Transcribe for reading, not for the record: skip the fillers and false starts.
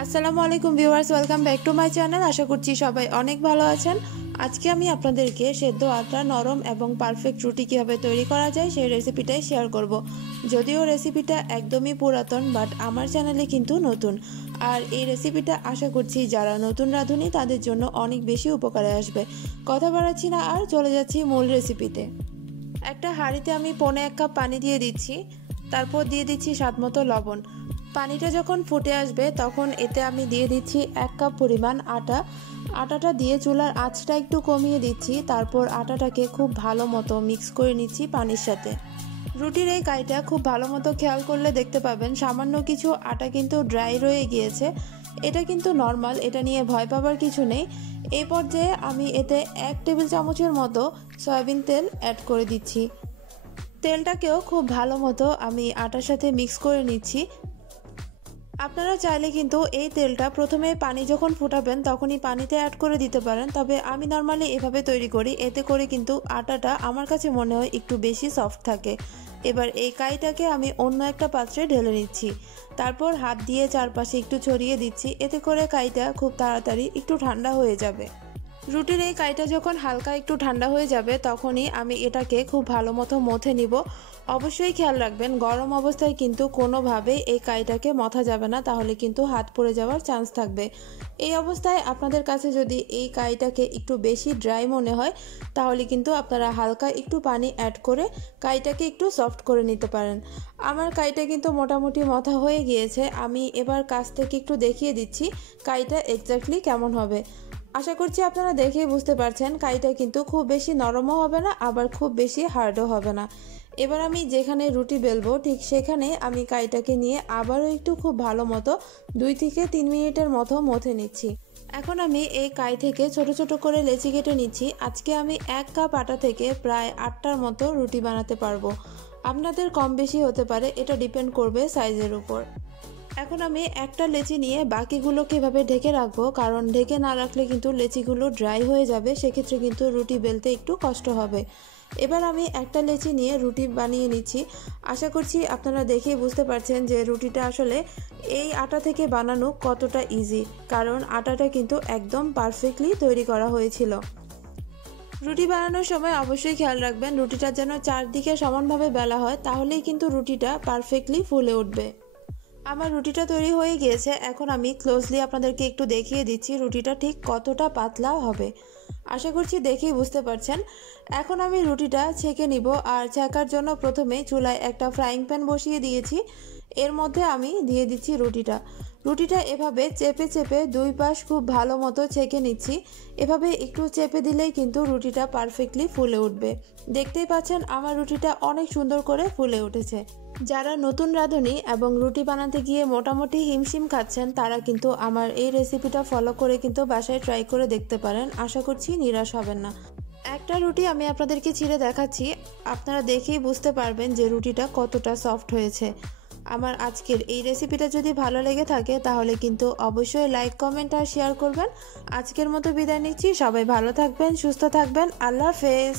আসসালামু আলাইকুম viewers, welcome back to my channel. আশা করছি সবাই অনেক ভালো আছেন। আজকে আমি আপনাদেরকে সেদ্ধ আটা, নরম এবং পারফেক্ট রুটি কীভাবে তৈরি করা যায় সেই রেসিপিটাই শেয়ার করব। যদিও রেসিপিটা একদমই পুরাতন, বাট আমার চ্যানেলে কিন্তু নতুন। আর এই রেসিপিটা আশা করছি যারা নতুন রাঁধুনি তাদের জন্য অনেক বেশি উপকারে আসবে। কথা বাড়াচ্ছি না, আর চলে যাচ্ছি মূল রেসিপিতে। একটা হাঁড়িতে আমি 1.25 কাপ পানি দিয়ে দিচ্ছি, তারপর দিয়ে দিচ্ছি স্বাদমতো লবণ। পানিটা যখন ফুটে আসবে তখন এতে আমি দিয়ে দিচ্ছি 1 কাপ পরিমাণ আটা। আটাটা দিয়ে চুলার আঁচটা একটু কমিয়ে দিচ্ছি, তারপর আটাটাকে খুব ভালো মতো মিক্স করে নিচ্ছি পানির সাথে। রুটির এই কাইটা খুব ভালো মতো খেয়াল করলে দেখতে পাবেন সামান্য কিছু আটা কিন্তু ড্রাই রয়ে গিয়েছে। এটা কিন্তু নর্মাল, এটা নিয়ে ভয় পাবার কিছু নেই। এই পর্যায়ে আমি এতে 1 টেবিল চামচের মতো সয়াবিন তেল অ্যাড করে দিচ্ছি। তেলটাকেও খুব ভালো মতো আমি আটার সাথে মিক্স করে নিচ্ছি। আপনারা চাইলে কিন্তু এই তেলটা প্রথমে পানি যখন ফুটাবেন তখনই পানিতে অ্যাড করে দিতে পারেন, তবে আমি নর্মালি এভাবে তৈরি করি। এতে করে কিন্তু আটাটা আমার কাছে মনে হয় একটু বেশি সফট থাকে। এবার এই কাইটাকে আমি অন্য একটা পাত্রে ঢেলে নিচ্ছি, তারপর হাত দিয়ে চারপাশে একটু ছড়িয়ে দিচ্ছি। এতে করে কাইটা খুব তাড়াতাড়ি একটু ঠান্ডা হয়ে যাবে। রুটির এই কাইটা যখন হালকা একটু ঠান্ডা হয়ে যাবে তখনই আমি এটাকে খুব ভালো মতো মথে নিব। অবশ্যই খেয়াল রাখবেন গরম অবস্থায় কিন্তু কোনোভাবেই এই কাইটাকে মথা যাবে না, তাহলে কিন্তু হাত পড়ে যাওয়ার চান্স থাকবে। এই অবস্থায় আপনাদের কাছে যদি এই কাইটাকে একটু বেশি ড্রাই মনে হয় তাহলে কিন্তু আপনারা হালকা একটু পানি অ্যাড করে কাইটাকে একটু সফট করে নিতে পারেন। আমার কাইটা কিন্তু মোটামুটি মথা হয়ে গিয়েছে। আমি এবার কাছ থেকে একটু দেখিয়ে দিচ্ছি কাইটা এক্স্যাক্টলি কেমন হবে। আশা করছি আপনারা দেখেই বুঝতে পারছেন কাইটা কিন্তু খুব বেশি নরমও হবে না, আবার খুব বেশি হার্ডও হবে না। এবার আমি যেখানে রুটি বেলবো ঠিক সেখানে আমি কাইটাকে নিয়ে আবারও একটু খুব ভালো মতো 2 থেকে 3 মিনিটের মতো মথে নিচ্ছি। এখন আমি এই কাই থেকে ছোট ছোট করে লেচি কেটে নিচ্ছি। আজকে আমি 1 কাপ আটা থেকে প্রায় 8টার মতো রুটি বানাতে পারবো। আপনাদের কম বেশি হতে পারে, এটা ডিপেন্ড করবে সাইজের উপর। এখন আমি একটা লেচি নিয়ে বাকিগুলোকে এভাবে ঢেকে রাখবো, কারণ ঢেকে না রাখলে কিন্তু লেচিগুলো ড্রাই হয়ে যাবে, সেক্ষেত্রে কিন্তু রুটি বেলতে একটু কষ্ট হবে। এবার আমি একটা লেচি নিয়ে রুটি বানিয়ে নিচ্ছি। আশা করছি আপনারা দেখেই বুঝতে পারছেন যে রুটিটা আসলে এই আটা থেকে বানানো কতটা ইজি, কারণ আটাটা কিন্তু একদম পারফেক্টলি তৈরি করা হয়েছিল। রুটি বানানোর সময় অবশ্যই খেয়াল রাখবেন রুটিটা যেন চারদিকে সমানভাবে বেলা হয়, তাহলেই কিন্তু রুটিটা পারফেক্টলি ফুলে উঠবে। আমার রুটিটা তৈরি হয়ে গিয়েছে। এখন আমি ক্লোজলি আপনাদেরকে একটু দেখিয়ে দিচ্ছি রুটিটা ঠিক কতটা পাতলা হবে। আশা করছি দেখেই বুঝতে পারছেন। এখন আমি রুটিটা ছেঁকে নিব, আর ছেঁকার জন্য প্রথমে চুলায় একটা ফ্রাইং প্যান বসিয়ে দিয়েছি। এর মধ্যে আমি দিয়ে দিচ্ছি রুটিটা এভাবে চেপে চেপে 2 পাশ খুব ভালো মতো ছেঁকে নিচ্ছি। এভাবে একটু চেপে দিলেই কিন্তু রুটিটা পারফেক্টলি ফুলে উঠবে। দেখতেই পাচ্ছেন আমার রুটিটা অনেক সুন্দর করে ফুলে উঠেছে। যারা নতুন রাঁধুনি এবং রুটি বানাতে গিয়ে মোটামুটি হিমশিম খাচ্ছেন তারা কিন্তু আমার এই রেসিপিটা ফলো করে কিন্তু বাসায় ট্রাই করে দেখতে পারেন। আশা করছি নিরাশ হবেন না। একটা রুটি আমি আপনাদেরকে ছিঁড়ে দেখাচ্ছি, আপনারা দেখেই বুঝতে পারবেন যে রুটিটা কতটা সফট হয়েছে। আমার আজকের এই রেসিপিটা যদি ভালো লেগে থাকে তাহলে কিন্তু অবশ্যই লাইক, কমেন্ট আর শেয়ার করবেন। আজকের মতো বিদায় নিচ্ছি। সবাই ভালো থাকবেন, সুস্থ থাকবেন। আল্লাহ হাফেজ।